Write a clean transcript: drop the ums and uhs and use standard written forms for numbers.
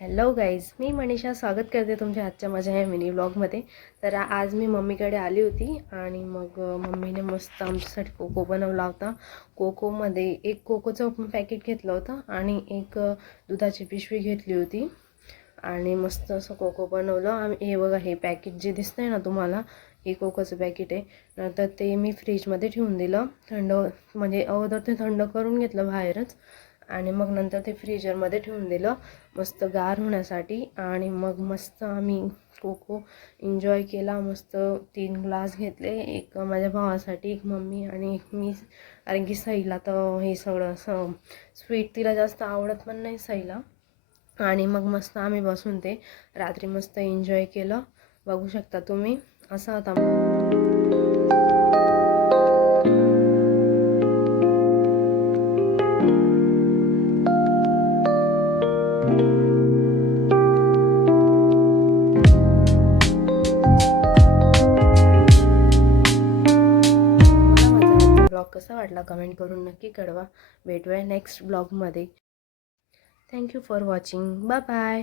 Hello guys, मी मनीषा स्वागत करते तुमच्या आजच्या माझ्या ह्या मिनी व्लॉगमध्ये. तर आज मी मम्मीकडे आली होती आणि मग मम्मीने मस्त आमच्यासाठी कोको बनवला होता. कोकोमध्ये एक कोकोचं पॅकेट घेतलं होतं आणि एक दुधाची पिशवी घेतली होती आणि मस्त असं कोको बनवलं आम्ही. हे बघा, हे पॅकेट जे दिसतंय ना तुम्हाला, हे कोकोचं पॅकेट आहे. नंतर ते मी फ्रीजमध्ये ठेवून दिलं थंड, म्हणजे अगोदर ते थंड करून घेतलं बाहेरच आणि मग नंतर ते फ्रीजरमध्ये ठेवून दिलं मस्त गार होण्यासाठी. आणि मग मस्त आम्ही कोको एन्जॉय केला. मस्त 3 ग्लास घेतले, एक माझ्या भावासाठी, एक मम्मी आणि एक मी. कारण की सईला तर हे सगळं असं स्वीट तिला जास्त आवडत पण नाही सईला. आणि मग मस्त आम्ही बसून ते रात्री मस्त एन्जॉय केलं. बघू शकता तुम्ही, असा होता. ब्लॉग कसा वाटला कमेंट करून नक्की कळवा. भेटूया नेक्स्ट ब्लॉगमध्ये. Thank you for watching. Bye bye.